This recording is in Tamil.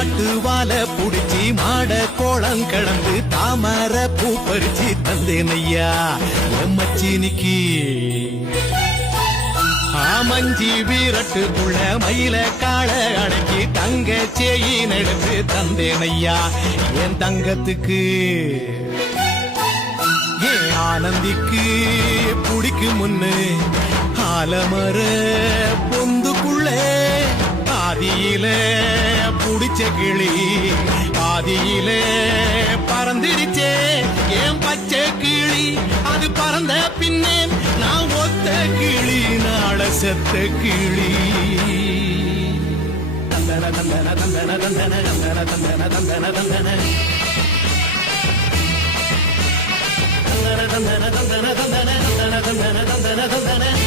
மாட்டு வாழ புடிச்சி மாட கோளம் கடந்து தாமர பூ பறிச்சு தந்தேனையா எம்மச்சினிக்கு ஆமஞ்சி வீரட்டுக்குள்ள மயில காள அடக்கி தங்க சேயின் எடுத்து தந்தேனையா என் தங்கத்துக்கு ஏன் ஆனந்திக்கு புடிக்கு முன்னு ஆலமர பொந்துக்குள்ள ஆதியில புடிச்ச கிளி ஆதியில பறந்துடுச்சே ஏன் பச்சை கிளி அது பறந்த பின்னே நான் ஒத்த கிளி நாள செத்த கிளி தந்தன தந்தன தந்தன தந்தன தந்தன தந்தன தந்தன தந்தன தந்தன தந்தன தந்தன தந்தன தந்தன தந்தன தந்தன